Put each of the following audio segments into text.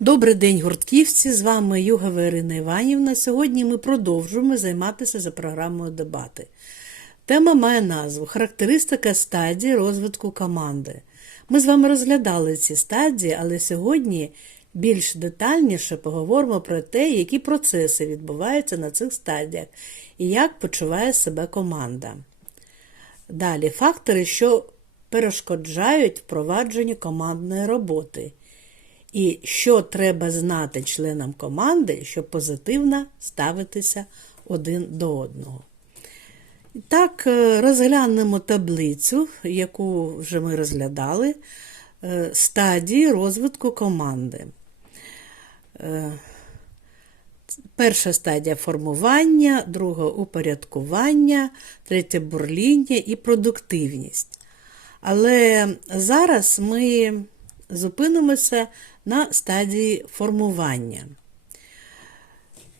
Добрий день, гуртківці! З вами Юга Ірина Іванівна. Сьогодні ми продовжуємо займатися за програмою дебати. Тема має назву Характеристика стадії розвитку команди. Ми з вами розглядали ці стадії, але сьогодні більш детальніше поговоримо про те, які процеси відбуваються на цих стадіях і як почуває себе команда. Далі фактори, що перешкоджають впровадженню командної роботи. І що треба знати членам команди, щоб позитивно ставитися один до одного. Так, е, розглянемо таблицю, яку вже ми розглядали, е, стадії розвитку команди. Е, Перша стадія формування, друга упорядкування, третя бурління і продуктивність. Але зараз ми зупинимося на стадії формування.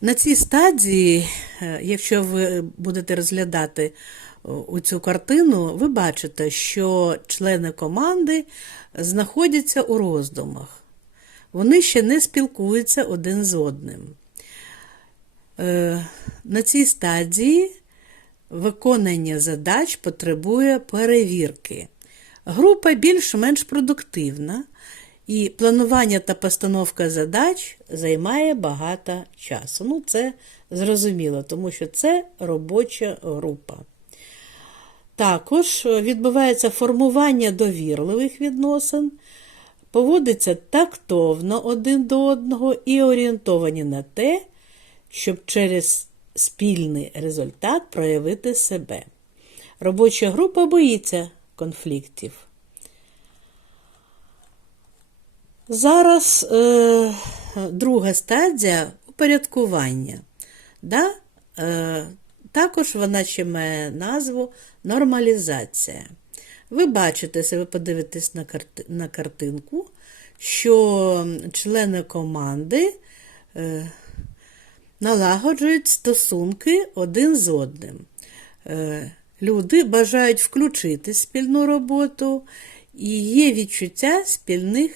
На цій стадії, е, якщо ви будете розглядати у цю картину, ви бачите, що члени команди знаходяться у роздумах. Вони ще не спілкуються один з одним. Е, На цій стадії виконання задач потребує перевірки. Група більш-менш продуктивна, і планування та постановка задач займає багато часу. Ну, це зрозуміло, тому що це робоча група. Також відбувається формування довірливих відносин, поводиться тактовно один до одного і орієнтовані на те, щоб через спільний результат проявити себе. Робоча група боїться конфліктів. Зараз е, друга стадія упорядкування. Да? Е, також вона ще має назву нормалізація. Ви бачите, якщо ви подивитесь на, карти, на картинку, що члени команди е, налагоджують стосунки один з одним. Е, люди бажають включити спільну роботу і є відчуття спільних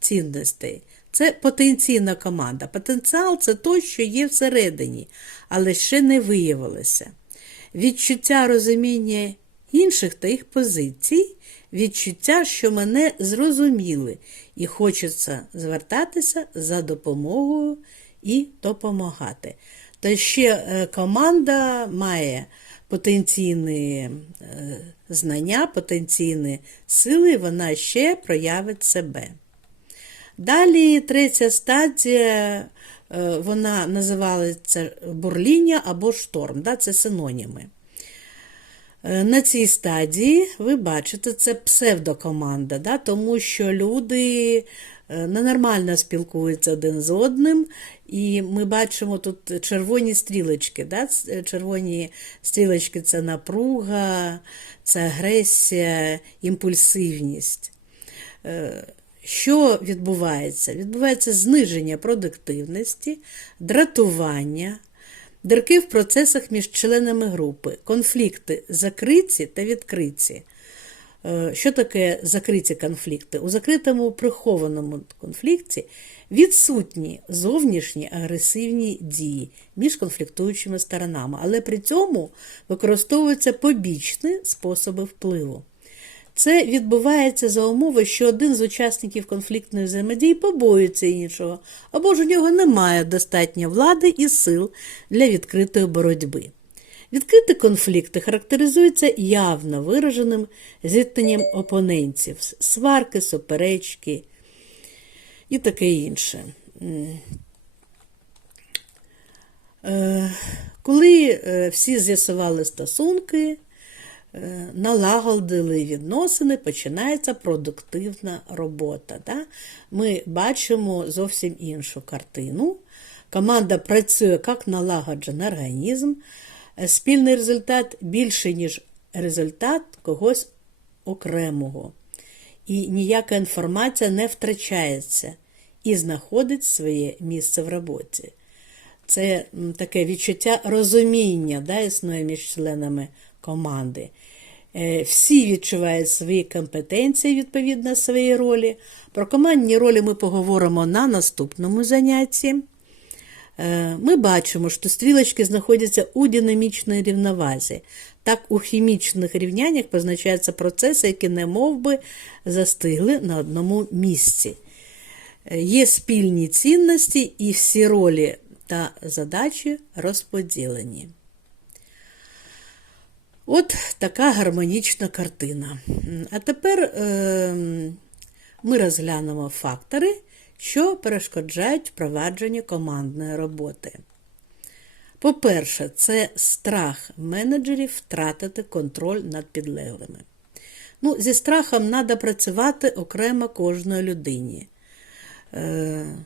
цінностей. Це потенційна команда. Потенціал це той, що є всередині, але ще не виявилося. Відчуття розуміння інших та їх позицій, відчуття, що мене зрозуміли, і хочеться звертатися за допомогою і допомагати. Та ще е, команда має потенційні е, знання, потенційні сили, вона ще проявить себе. Далі третя стадія, е, вона називається бурління або шторм, да, це синоніми. Е, На цій стадії ви бачите, це псевдокоманда, да, тому що люди ненормально спілкуються один з одним, і ми бачимо тут червоні стрілочки. Да? Червоні стрілочки це напруга, це агресія, імпульсивність. Що відбувається? Відбувається зниження продуктивності, дратування, дирки в процесах між членами групи, конфлікти закриті та відкриті. Що таке закриті конфлікти? У закритому прихованому конфлікті відсутні зовнішні агресивні дії між конфліктуючими сторонами, але при цьому використовуються побічні способи впливу. Це відбувається за умови, що один з учасників конфліктної взаємодії побоюється іншого, або ж у нього немає достатньо влади і сил для відкритої боротьби. Відкриті конфлікти характеризуються явно вираженим зіткненням опонентів, сварки, суперечки і таке інше. Коли всі з'ясували стосунки, налагодили відносини, починається продуктивна робота. Да? Ми бачимо зовсім іншу картину. Команда працює як налагоджений організм. Спільний результат більше, ніж результат когось окремого. І ніяка інформація не втрачається і знаходить своє місце в роботі. Це таке відчуття розуміння да, існує між членами команди. Е, Всі відчувають свої компетенції відповідно своєї ролі. Про командні ролі ми поговоримо на наступному занятті. Е, Ми бачимо, що стрілочки знаходяться у динамічній рівновазі. Так, у хімічних рівняннях позначаються процеси, які не би застигли на одному місці. Е, Є спільні цінності і всі ролі та задачі розподілені. От така гармонічна картина. А тепер е, ми розглянемо фактори, що перешкоджають впровадженню командної роботи. По-перше, це страх менеджерів втратити контроль над підлеглими. Ну, Зі страхом треба працювати окремо кожної людині. Е,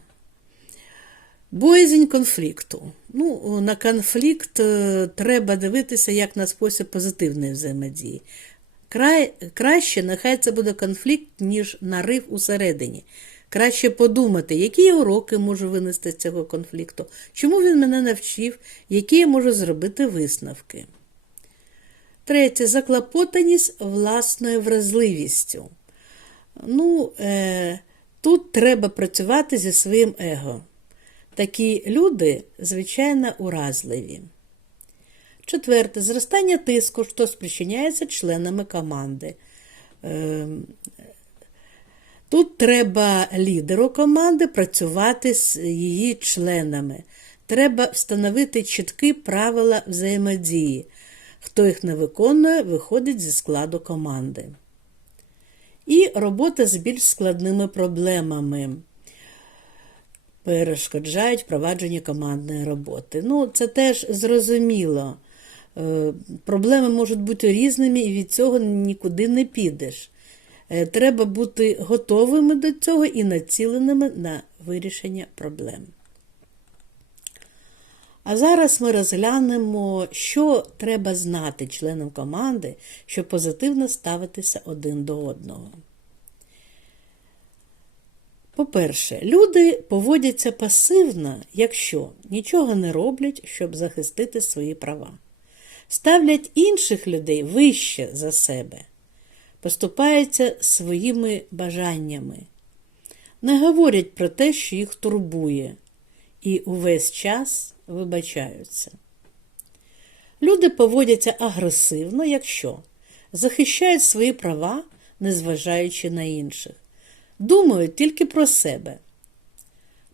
Боязнь конфлікту. Ну, На конфлікт е, треба дивитися як на спосіб позитивної взаємодії. Краще, нехай це буде конфлікт, ніж нарив усередині. Краще подумати, які я уроки можу винести з цього конфлікту, чому він мене навчив, які я можу зробити висновки. Третє заклопотаність власною вразливістю. Ну, е, Тут треба працювати зі своїм его. Такі люди, звичайно, уразливі. Четверте. Зростання тиску, що спричиняється членами команди. Е, Тут треба лідеру команди працювати з її членами. Треба встановити чіткі правила взаємодії. Хто їх не виконує, виходить зі складу команди. І робота з більш складними проблемами перешкоджають впровадженню командної роботи. Ну, це теж зрозуміло. Е, Проблеми можуть бути різними, і від цього нікуди не підеш. Е, Треба бути готовими до цього і націленими на вирішення проблем. А зараз ми розглянемо, що треба знати членам команди, щоб позитивно ставитися один до одного. По-перше, люди поводяться пасивно, якщо нічого не роблять, щоб захистити свої права, ставлять інших людей вище за себе, поступаються своїми бажаннями, не говорять про те, що їх турбує, і увесь час вибачаються. Люди поводяться агресивно, якщо захищають свої права, незважаючи на інших думають тільки про себе,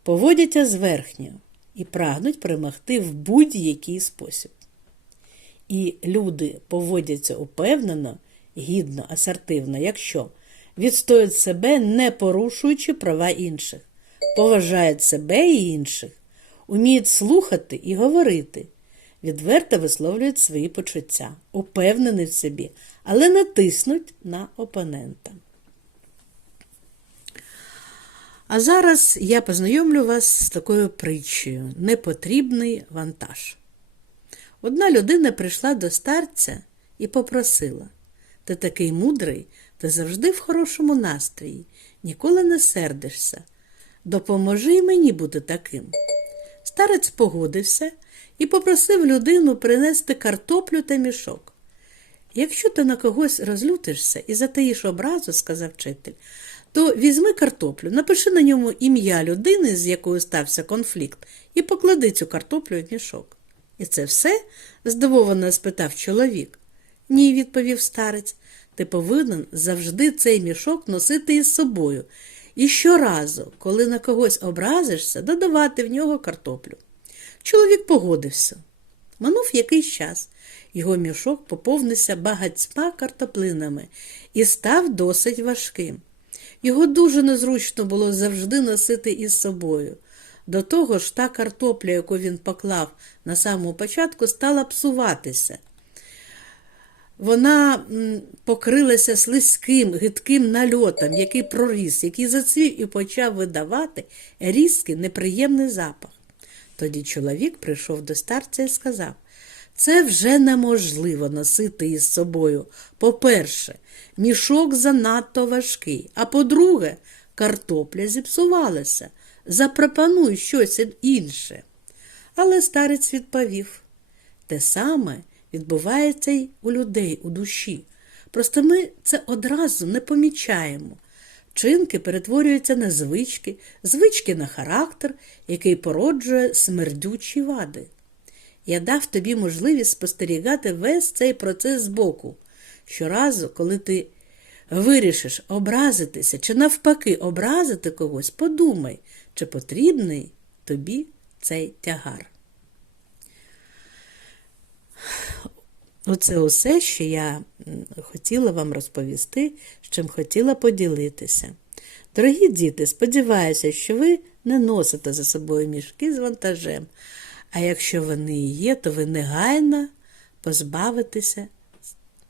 поводяться зверхньо і прагнуть перемогти в будь-який спосіб. І люди поводяться упевнено, гідно, асертивно, якщо відстоюють себе, не порушуючи права інших, поважають себе і інших, уміють слухати і говорити, відверто висловлюють свої почуття, упевнені в собі, але не тиснуть на опонента. А зараз я познайомлю вас з такою притчею непотрібний вантаж. Одна людина прийшла до старця і попросила Ти такий мудрий, ти завжди в хорошому настрої, ніколи не сердишся. Допоможи й мені бути таким. Старець погодився і попросив людину принести картоплю та мішок. Якщо ти на когось розлютишся і затаїш образу, сказав вчитель, то візьми картоплю, напиши на ньому ім'я людини, з якою стався конфлікт, і поклади цю картоплю в мішок. І це все? здивовано спитав чоловік. Ні, відповів старець, ти повинен завжди цей мішок носити із собою. І щоразу, коли на когось образишся, додавати в нього картоплю. Чоловік погодився. Минув якийсь час. Його мішок поповнився багатьма картоплинами і став досить важким. Його дуже незручно було завжди носити із собою. До того ж, та картопля, яку він поклав на самому початку, стала псуватися. Вона покрилася слизьким, гидким нальотом, який проріс, який зацвів і почав видавати різкий, неприємний запах. Тоді чоловік прийшов до старця і сказав це вже неможливо носити із собою. По-перше, мішок занадто важкий, а по-друге, картопля зіпсувалася. Запропонуй щось інше. Але старець відповів те саме відбувається й у людей у душі. Просто ми це одразу не помічаємо. Вчинки перетворюються на звички, звички на характер, який породжує смердючі вади. Я дав тобі можливість спостерігати весь цей процес збоку. Щоразу, коли ти вирішиш образитися чи навпаки образити когось, подумай, чи потрібний тобі цей тягар. Оце усе, що я хотіла вам розповісти, з чим хотіла поділитися. Дорогі діти, сподіваюся, що ви не носите за собою мішки з вантажем, а якщо вони і є, то ви негайно позбавитеся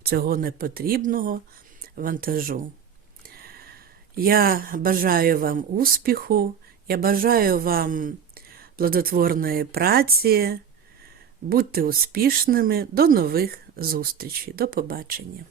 цього непотрібного вантажу. Я бажаю вам успіху, я бажаю вам плодотворної праці. Будьте успішними. До нових зустрічей. До побачення.